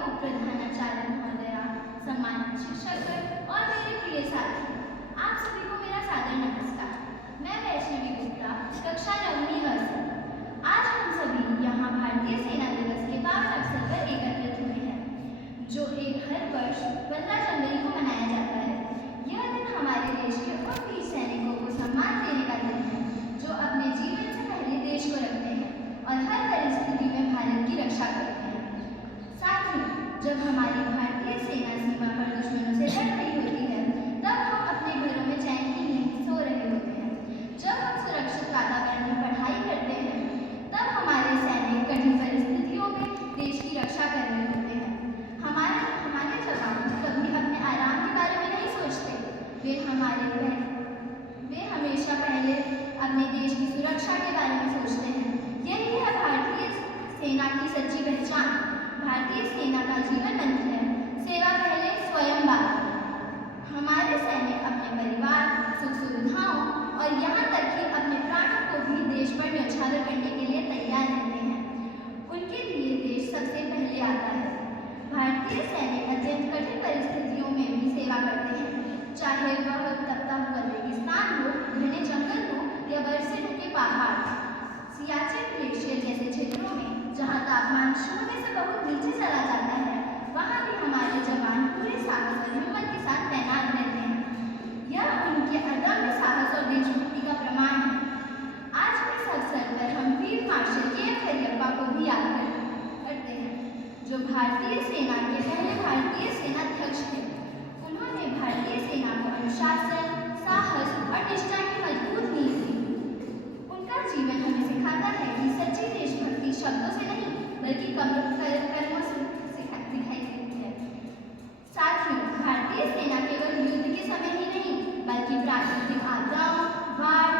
उप प्रधानाचार्य महोदया, सम्मानित शिक्षक और मेरे प्रिय साथी, आप सभी को मेरा सादर नमस्कार। मैं वैष्णवी गुप्ता, कक्षा 9वीं से। आज हम सभी यहाँ भारतीय सेना दिवस के पावन अवसर पर एकत्रित हुए हैं, जो हर वर्ष 15 जनवरी को मनाया जाता है। यह दिन हमारे देश के उन वीर सैनिकों को सम्मान देने का दिन है, जो अपने जीवन से पहले देश को रखते हैं और हर परिस्थिति में भारत की रक्षा करते हैं। साथ ही जब हमारी भारतीय सेना सीमा पर दुश्मनों से लड़ रही होती है, तब हम अपने घरों में चैन की नींद सो रहे होते हैं। जब हम सुरक्षित वातावरण में पढ़ाई करते हैं, तब हमारे सैनिक कठिन परिस्थितियों में देश की रक्षा कर रहे होते हैं। हमारे जवान कभी अपने आराम के बारे में नहीं सोचते। वे हमेशा पहले अपने देश की सुरक्षा के बारे में सोचते हैं। यही है भारतीय सेना की सच्ची पहचान। भारतीय सेना का जीवन मंत्र है, सेवा पहले स्वयं बाद। हमारे सैनिक अपने परिवार, सुख सुविधाओं और यहाँ तक कि अपने प्राणों को भी देश पर न्यौछावर करने के लिए तैयार रहते हैं। उनके लिए देश सबसे पहले आता है। भारतीय सैनिक अत्यंत कठिन परिस्थितियों में भी सेवा करते हैं, चाहे वह तपता हुआ रेगिस्तान हो, घने जंगल हो या बर्फ से ढके पहाड़। सियाचिन ग्लेशियर जैसे क्षेत्रों में जहाँ तापमान शून्य से बहुत नीचे चला जाता है, वहाँ भी हमारे जवान पूरे साहस और हिम्मत के साथ तैनात रहते हैं। यह उनके अदम्य साहस और देशभक्ति का प्रमाण है। आज इस अवसर पर हम वीर मार्शल के करियप्पा को भी याद करते हैं, जो भारतीय सेना के पहले भारतीय सेनाध्यक्ष थे। उन्होंने भारतीय सेना को अनुशासन, साहस और निष्ठा की मजबूत नींव दी। उनका जीवन हमें सिखाता है कि सच्ची देशभक्ति शब्दों से नहीं, बल्कि कर्मों से दिखाई देती है। साथियों, भारतीय सेना केवल युद्ध के समय ही नहीं, बल्कि प्राकृतिक आपदाओं, बाढ़,